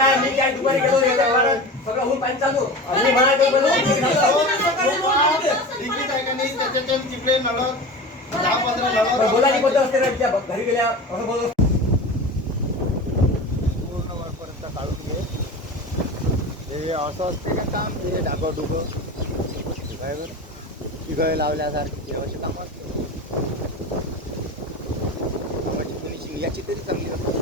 आता मी काय दुपारी गेलो याच्या घरात सगळं होऊन पाणी चालू मी म्हणालो बोलू, मी झालं. लिखित आहे का नाही त्याच्यात तिकडे नळ दहा पंधरा नळ पण बोलायची पद्धत असते ना तिच्या घरी गेल्या असं बोलू पूर्ण वरपर्यंत काढून घे हे असं असते का काम ते डाबं डुबं काय तिघं लावल्यासारखी अशी कामं असते याची तरी चांगली असते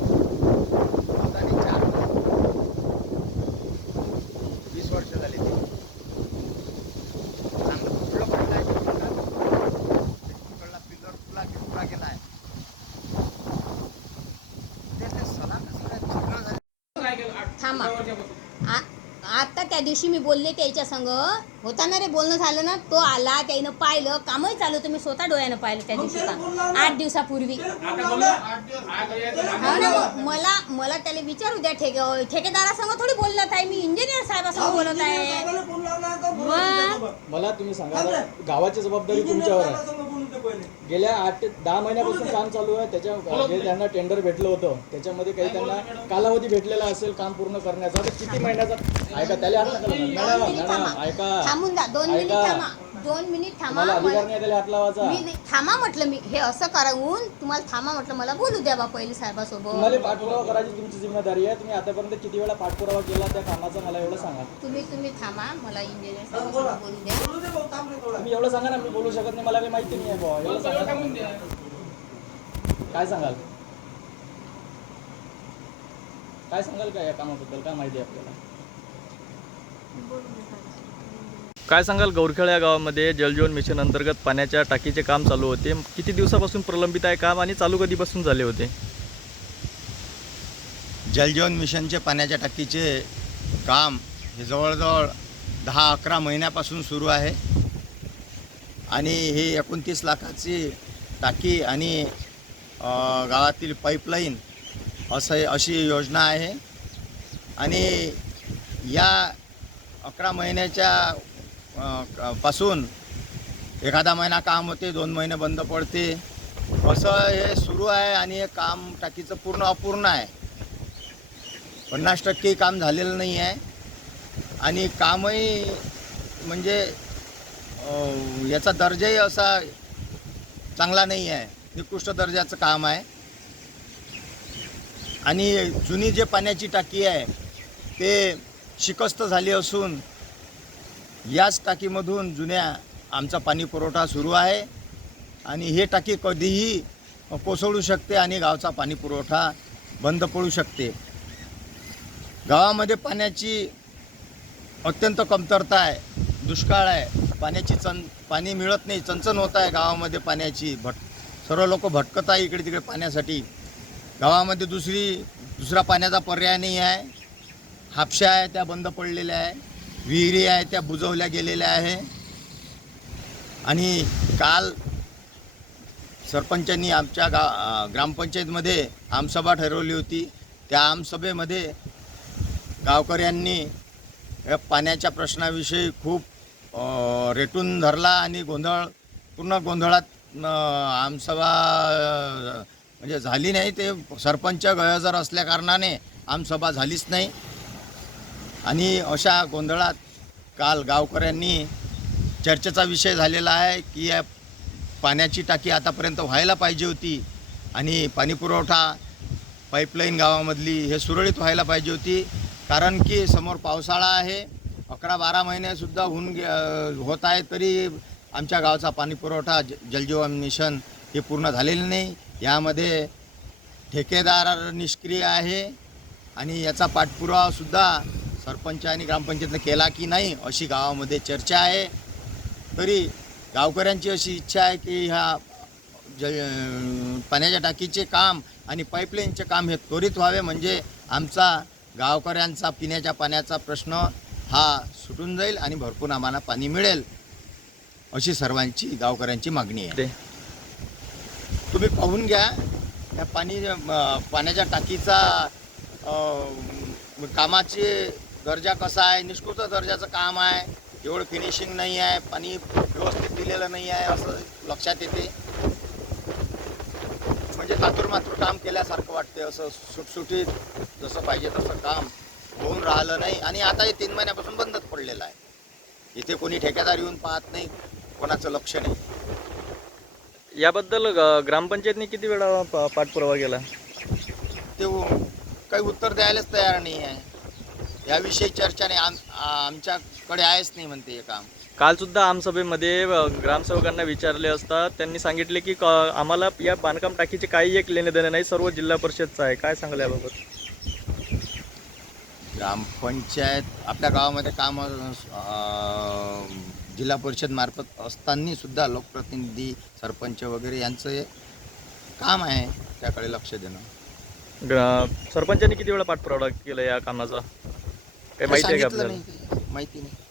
आता नाही चार वीस वर्ष झाली ते चांगलं फुटलं पडलाय तिकडला पिलर फुला फुला गेलाय ते ते सला कसं काय चिकन झाले थांबा आ- आता त्या दिवशी मी बोलले त्याच्या संग. होता ना रे बोलणं झालं ना तो आला त्यानं पाहिलं कामही चालू होतं मी स्वतः डोळ्यानं पाहिलं त्या दिवशी काम. आठ दिवसापूर्वी. हो ना मग मला मला त्याला विचारू द्या ठेके ठेकेदारासंग थोडी बोलत आहे. मी इंजिनियर साहेबासंग बोलत आहे. मला तुम्ही सांगा आता गावाची जबाबदारी तुमच्यावर आहे. गेल्या आठ ते दहा महिन्यापासून काम चालू आहे त्याच्या जे त्यांना टेंडर भेटलं होतं त्याच्यामध्ये काही त्यांना कालावधी भेटलेला असेल काम पूर्ण करण्याचा. तर किती महिन्याचा? ऐका त्याला हात नका लावू. दोन मॅडम मिनिट मॅडम थांबा. ऐका. थांबून जा दोन मिनिट ऐका. थांबा. दोन मिनिट थांबा अधिकार मला- नाही त्याला हात लावायचा. मी नाही- थांबा म्हटलं मी. हे असं करावून तुम्हाला थांबा म्हटलं मला बोलू द्या बा पहिले तुम्हाला साहेबासोबत पाठपुरावा करायची तुमची जिम्मेदारी आहे. तुम्ही आतापर्यंत किती वेळा पाठपुरावा केला त्या कामाचा मला एवढं सांगा. तुम्ही तुम्ही थांबा मला इंजिनियर साहेबासोबत बोलू. द्या. तुम्ही एवढं सांगा ना मी बोलू शकत नाही मला काही माहिती नाही आहे बुवा. एवढं सांगा. काय सांगाल? काय सांगाल का या कामाबद्दल? काय माहिती आहे आपल्याला? काय सांगाल गौरखेळ या गावामध्ये जलजीवन मिशन अंतर्गत पाण्याच्या टाकीचे काम चालू होते. किती दिवसापासून प्रलंबित आहे काम आणि चालू कधीपासून झाले होते? जलजीवन मिशनचे पाण्याच्या टाकीचे काम हे जवळजवळ दहा अकरा महिन्यापासून सुरू आहे. आणि हे एकोणतीस लाखाची टाकी आणि गावातील पाईपलाईन असं अशी योजना आहे. आणि या अकरा महिन्याच्या पासून एखादा महिना काम होते दोन महिने बंद पडते. असं हे सुरू आहे आणि हे काम टाकीचं पूर्ण अपूर्ण आहे. पन्नास टक्के काम झालेलं नाही आहे. आणि कामही म्हणजे याचा दर्जाही असा चांगला नाही आहे. निकृष्ट दर्जाचं काम आहे. आणि जुनी जे पाण्याची टाकी आहे ते शिकस्त झाली असून याच टाकीमधून जुन्या आमचा पाणी पुरवठा सुरू आहे. आणि हे टाकी कधीही कोसळू शकते आणि गावचा पाणी पुरवठा बंद पडू शकते. गावामध्ये पाण्याची अत्यंत कमतरता आहे दुष्काळ आहे. पाण्याची चन पाणी मिळत नाही चंचन होत आहे गावामध्ये पाण्याची भट सर्व लोक भटकत आहे इकडे तिकडे पाण्यासाठी. गावामध्ये दुसरी दुसरा पाण्याचा पर्याय नाही आहे. हापशा आहे त्या बंद पडलेल्या आहे. विहिरी आहे त्या बुजवल्या गेलेल्या आहे. आणि काल सरपंचांनी आमच्या गा ग्रामपंचायतमध्ये आमसभा ठरवली होती. त्या आमसभेमध्ये गावकऱ्यांनी या पाण्याच्या प्रश्नाविषयी खूप रेटून धरला आणि गोंधळ पूर्ण गोंधळात आमसभा म्हणजे झाली नाही. ते सरपंच गैरहजर असल्याकारणाने आमसभा झालीच नाही. आणि अशा गोंधळात काल गावकऱ्यांनी चर्चेचा विषय झालेला आहे की या पाण्याची टाकी आतापर्यंत व्हायला पाहिजे होती आणि पाणीपुरवठा पाईपलाईन गावामधली हे सुरळीत व्हायला पाहिजे होती. कारण की समोर पावसाळा आहे अकरा बारा महिनेसुद्धा होऊन गे होत आहे तरी आमच्या गावचा पाणीपुरवठा ज जलजीवन मिशन हे पूर्ण झालेलं नाही. यामध्ये ठेकेदार निष्क्रिय आहे आणि याचा पाठपुरावासुद्धा सरपंच आणि ग्रामपंचायतनं केला की नाही अशी गावामध्ये चर्चा आहे. तरी गावकऱ्यांची अशी इच्छा आहे की ह्या ज पाण्याच्या टाकीचे काम आणि पाईपलाईनचे काम हे त्वरित व्हावे. म्हणजे आमचा गावकऱ्यांचा पिण्याच्या पाण्याचा प्रश्न हा सुटून जाईल आणि भरपूर आम्हाला पाणी मिळेल अशी सर्वांची गावकऱ्यांची मागणी आहे. तुम्ही पाहून घ्या त्या पाणी पाण्याच्या टाकीचा कामाची दर्जा कसा आहे? निष्कृत दर्जाचं काम आहे. एवढं फिनिशिंग नाही आहे. पाणी व्यवस्थित दिलेलं नाही आहे असं लक्षात येते. म्हणजे तातूर मातूर काम केल्यासारखं वाटते असं सुटसुटीत जसं पाहिजे तसं काम होऊन राहिलं नाही. आणि आता हे तीन महिन्यापासून बंदच पडलेलं आहे. इथे कोणी ठेकेदार येऊन पाहत नाही. कोणाचं लक्ष नाही. याबद्दल ग्रामपंचायतने किती वेळा पाठपुरावा केला? ते उ- काही उत्तर द्यायलाच तयार नाही आहे. याविषयी चर्चा नाही. आम आमच्याकडे आहेच नाही म्हणते हे काम. काल सुद्धा आमसभेमध्ये अ, ग्रामसेवकांना विचारले असता त्यांनी सांगितले की क- आम्हाला या बांधकाम टाकीचे काही एक लेणे देणे नाही सर्व जिल्हा परिषदचं आहे. काय सांगाल याबाबत? ग्रामपंचायत आपल्या गावामध्ये काम जिल्हा परिषद मार्फत असताना सुद्धा लोकप्रतिनिधी सरपंच वगैरे यांचं हे काम आहे. त्याकडे लक्ष देणं. ग्रा- सरपंचांनी किती वेळा पाठपुरावा केला या कामाचा? माहिती आहे का आपल्याला. माहिती नाही